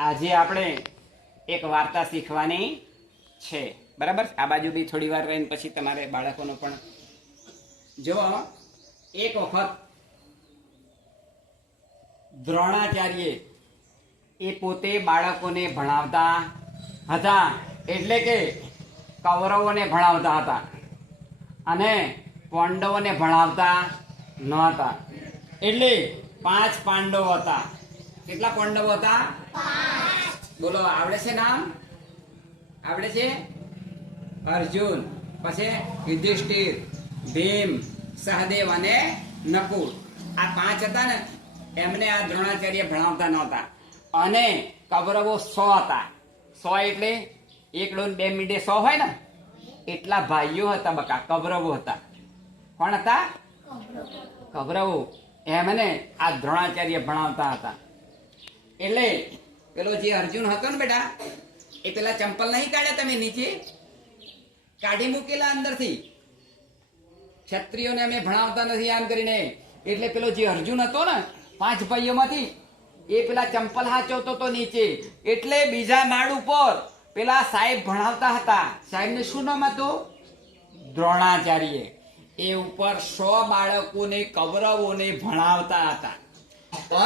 આજે આપણે એક વાર્તા શીખવાની છે, બરાબર? આ બાજુ બી થોડી વાર રહીને પછી તમારે બાળકોનો પણ જો એક વખત દ્રોણાચાર્ય એ પોતે બાળકોને ભણાવતા હતા, એટલે કે કૌરવોને ભણાવતા હતા અને પાંડવોને ભણાવતા ન હતા. એટલે 5 પાંડવો હતા. કેટલા પાંડવો હતા? 5. બોલો, આવડે છે નામ? આવડે છે? અર્જુન, પછી યુધિષ્ઠિર, ભીમ, સહદેવ અને નકુલ. આ 5 હતા ને, એમને આ દ્રોણાચાર્ય ભણાવતા નહોતા. અને કૌરવો 100 હતા. 100 એટલે 1 2 મિનિટે 100 હોય ને, એટલા ભાઈઓ હતા. બકા કૌરવો હતા. કોણ હતા? કૌરવો. એમને આ દ્રોણાચાર્ય ભણાવતા હતા. એટલે પેલો જે અર્જુન હતો ને બેટા, એ પેલા ચંપલ નહીં કાઢ્યા તમે નીચે કાઢી મૂકેલા અંદરથી? ક્ષત્રિયોને અમે ભણાવતા નથી આમ કરીને. એટલે પેલો જે અર્જુન હતો ને 5 ભાઈઓમાંથી, એ પેલા ચંપલ હાચવતો તો નીચે. એટલે બીજા માળ ઉપર પેલા સાહેબ ભણાવતા હતા. સાહેબને શું નામ હતું? દ્રોણાચાર્ય. એ ઉપર 100 બાળકોને કૌરવોને ભણાવતા હતા.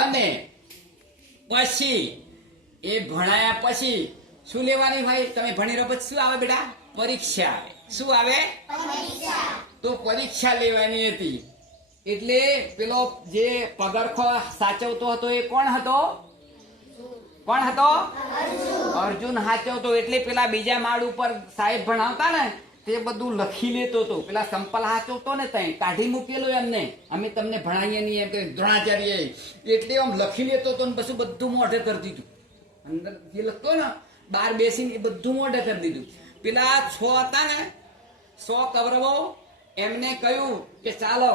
અને પછી એ ભણાયા પછી શું લેવાની ભાઈ? તમે ભણી રહ્યો પછી શું આવે બેટા? પરીક્ષા આવે. શું આવે? તો પરીક્ષા લેવાની હતી. એટલે પેલો જે પગરખો સાચવતો હતો એ કોણ હતો? કોણ હતો? અર્જુન સાચવતો. એટલે પેલા બીજા માળ ઉપર સાહેબ ભણાવતા ને, તે બધું લખી લેતો હતો. પેલા સંપલ હાચવતો ને, ત્યાં કાઢી મૂકેલો એમને, અમે તમને ભણાવીએ નહીં એમ કે દ્રોણાચાર્ય. એટલે આમ લખી લેતો હતો ને પછી બધું મોઢે કરી દીધું. અંદર જે લખતો ને બહાર બેસીને એ બધું મોઢે કરી દીધું. પેલા 6 હતા ને, 100 કૌરવો, એમને કહ્યું કે ચાલો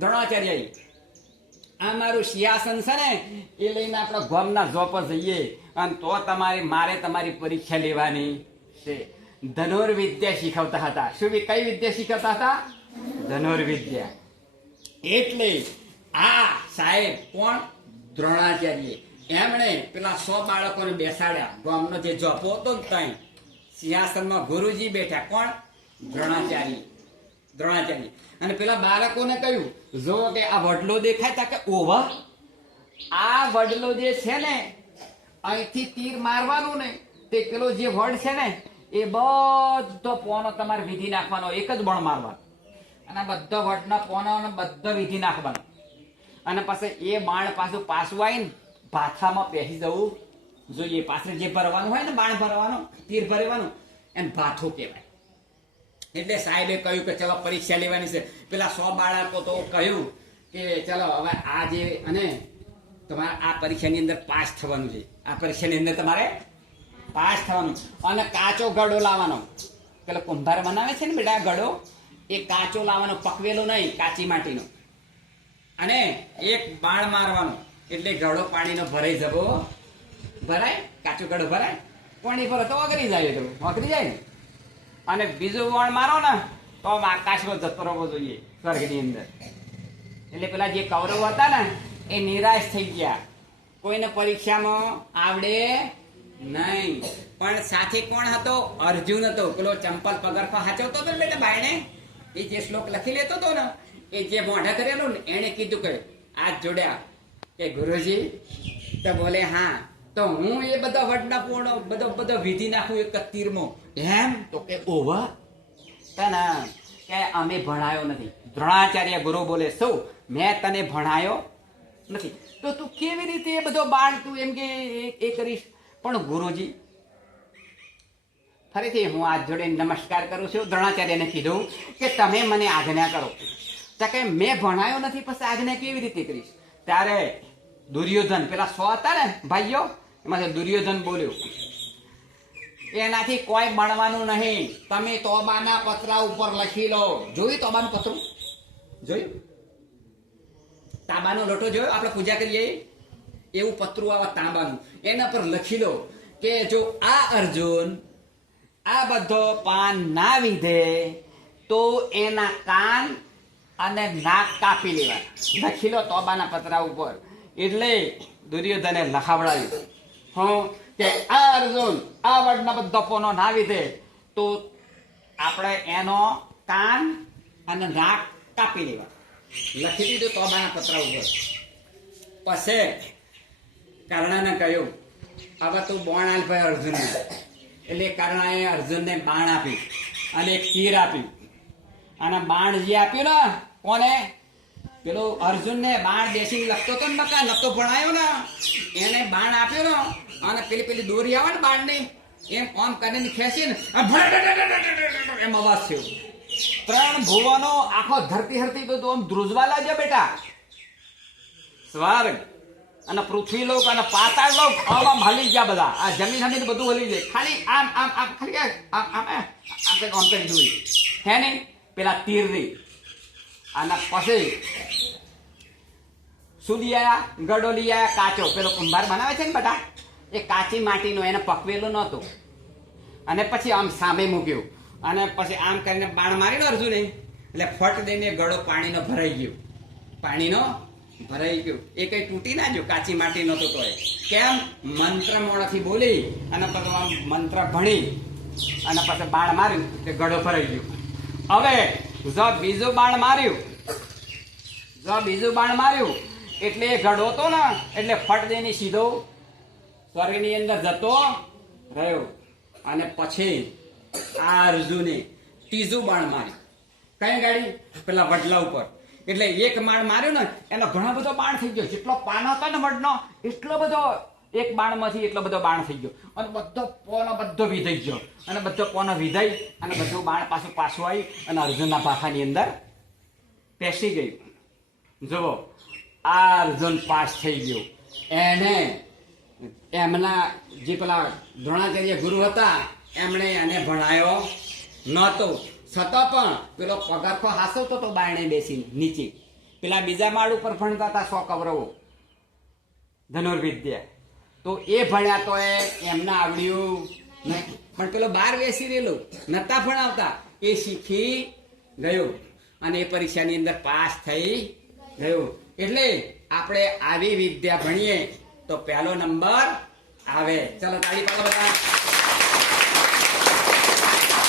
દ્રોણાચાર્ય, આ મારું સિંહાસન છે ને, એ લઈને આપણે ગામના ઝોપ જઈએ અને તો મારે તમારી પરીક્ષા લેવાની છે. ધનુર્વિદ્યા શીખવતા હતા. શું? કઈ વિદ્યા શીખવતા હતા? ધનુર્વિદ્યા. એટલે આ સાહેબ કોણ? દ્રોણાચાર્ય. એમણે પેલા 100 બાળકોને બેસાડ્યા. ગામનો જે જોપો હતો ને, ત્યાં સિંહાસનમાં ગુરુજી બેઠા. કોણ? દ્રોણાચાર્ય. દ્રોણાચાર્ય. અને પેલા બાળકોને કહ્યું, જો કે આ વડલો દેખાય તા કે ઓવા, આ વડલો જે છે ને, અહીંથી તીર મારવાનું ને, તે પેલો જે વડ છે ને, એ બધો પોનો તમારે વિધિ નાખવાનો. એક જ બળ મારવાનો અને બધા વડના પોનો બધો વિધિ નાખવાનો. અને પછી એ બાણ પાછું આવીને ભાથામાં પહેરી જવું જોઈએ. પાછળ જે ભરવાનું હોય ને, બાણ ભરવાનું, તીર ભરવાનું, એને ભાથો કહેવાય. એટલે સાહેબે કહ્યું કે ચલો પરીક્ષા લેવાની છે. પેલા 100 બાળકો તો કહ્યું કે ચલો હવે આ જે, અને તમારે આ પરીક્ષાની અંદર પાસ થવાનું છે. આ પરીક્ષાની અંદર તમારે પાસ થવાનું. અને કાચો ગળો લાવવાનો. પેલો કુંભાર બનાવે છે ને બેટા ગળો, એ કાચો લાવવાનો, પકવેલો નહીં, કાચી માટીનો. અને એક બાણ મારવાનો. એટલે ગળો પાણીનો ભરાઈ જવો. ભરાય? કાચો ગળો ભરાય? પાણી ભરો તો ઓગળી જાય. તો ઓગળી જાય ને. અને બીજું વણ મારો ને તો આકાશમાં જતો રહેવો જોઈએ, સ્વર્ગની અંદર. એટલે પેલા જે કૌરવ હતા ને, એ નિરાશ થઈ ગયા. કોઈને પરીક્ષામાં આવડે નહીં. પણ સાથે કોણ હતો? અર્જુન હતો. પેલો ચંપલ પગરખો હાચવતો હતો ને બેટા બાયણે, એ જે શ્લોક લખી લેતો હતો ને, એ જે મોઢા કરેલું ને, એને કીધું કે હાથ જોડ્યા કે ગુરુજી. તો બોલે હા, તો હું એ બધા વડના પૂર્ણ બધો વિધિ નાખું એક તીરમાં. એમ? તો કે ઓવા કે અમે ભણાયો નથી. દ્રોણાચાર્ય ગુરુ બોલે, શું મેં તને ભણાયો નથી? તો તું કેવી રીતે એ બધો બાણ તું એમ કે એ કરીશ? પણ ગુરુજી, ફરીથી હું હાથ જોડે નમસ્કાર કરું છું. દ્રોણાચાર્યને કીધું કે તમે મને આજ્ઞા કરો. તો કે મેં ભણાયો નથી, પછી આજ્ઞા કેવી રીતે કરીશ? ત્યારે દુર્યોધન, પેલા 100 હતા ને ભાઈઓ, એમાંથી દુર્યોધન બોલ્યો, એનાથી કોઈ ભણવાનું નહીં. તમે તોબાના પતરા ઉપર લખી લો. જોયું તોબાનું પતરું? જોયું? તાંબાનો લોટો જોયો? આપણે પૂજા કરીએ એવું પતરું આવે તાંબાનું. એના પર લખી લો કે જો આ અર્જુન આ બધો પાન ના વિધે તો એના કાન અને નાક કાપી લેવા. લખી લો તોબાના પતરા ઉપર. એટલે દુર્યોધને લખાવડાવ્યું. હું કે આ અર્જુન આ વર્ડના બધા પોનો ના વિધે તો આપણે એનો કાન અને નાક કાપી લેવા. લખી દીધું તોબાના પત્ર ઉપર. પછી કર્ણને કહ્યું હવે તું બોણ આલ ભાઈ અર્જુનને. એટલે કર્ણએ અર્જુનને બાણ આપી અને એક તીર આપી. અને બાણ જે આપ્યું ને કોને પેલો અર્જુનને બાણ બેસીને લખતો હતો ને બકા નતો ભણાયો ને એને બાણ આપ્યો ને અને પેલી દોરી આવે ને બાણની એમ આમ કરીને ખેંચી ને એમ અવાજ થયો. ત્રણ ભુવનો આખો ધરતી હરતી બધું આમ ધ્રુજવા લાગ્યો બેટા. સ્વર્ગ અને પૃથ્વી લોક અને પાતાળ લોક આમ હલી ગયા બધા. આ જમીન હમીન બધું હલી જાય. ખાલી આમ આમ આમ ખાલી આમ આમ આમ કરી દોરી હે ને પેલા તીરની. અને પછી શું લઈ આયા? ગડો લઈ આયા કાચો. પેલો કુંભાર બનાવે છે ને બધા એ કાચી માટીનો એને પકવેલો નહોતો. અને પછી આમ સામે મૂક્યું અને પછી આમ કરીને બાણ મારી લો અર્જુને એટલે ફટ દઈને ગળો પાણીનો ભરાઈ ગયો. પાણીનો ભરાઈ ગયો. એ કઈ તૂટી ના ગયો. કાચી માટી નહોતો તો એ કેમ મંત્ર મોડાથી બોલી અને પછી આમ મંત્ર ભણી અને પછી બાણ માર્યું કે ગળો ભરાઈ ગયો. હવે જો બીજું બાણ માર્યું એટલે ગળો હતો ને એટલે ફટ દઈને સીધો સ્વર્ગની અંદર જતો રહ્યો. અને પછી આ અર્જુને ત્રીજું બાણ માર્યું. કઈ ગાડી? પેલા વડલા ઉપર. એટલે એક બાણ માર્યો ને એનો ઘણો બધો બાણ થઈ ગયો. જેટલો પાન હતો ને વડનો એટલો બધો એક બાણમાંથી એટલો બધો બાણ થઈ ગયો. અને બધો વિધાઈ ગયો. અને બધો પોનો વિધાઈ અને બધું બાણ પાછું આવી અને અર્જુનના પાખાની અંદર પેસી ગયું. જુઓ આ અર્જુન પાસ થઈ ગયો. એને એમના જે પેલા દ્રોણાચાર્ય ગુરુ હતા એમણે એને ભણાયો નહોતો. છતાં પણ પેલો પગારખો હાસવતો તો બારણે બેસીને નીચે. પેલા બીજા માળ ઉપર ભણતા હતા 100 કૌરવો ધનુર્વિદ્યા. તો એ ભણ્યા તો એમને આવડ્યું નહીં. પણ પેલો બહાર બેસી રહેલો નતા ભણાવતા એ શીખી ગયો અને એ પરીક્ષાની અંદર પાસ થઈ ગયો. એટલે આપણે આવી વિદ્યા ભણીએ તો પહેલો નંબર આવે. ચલો તાળી પાડો બધા.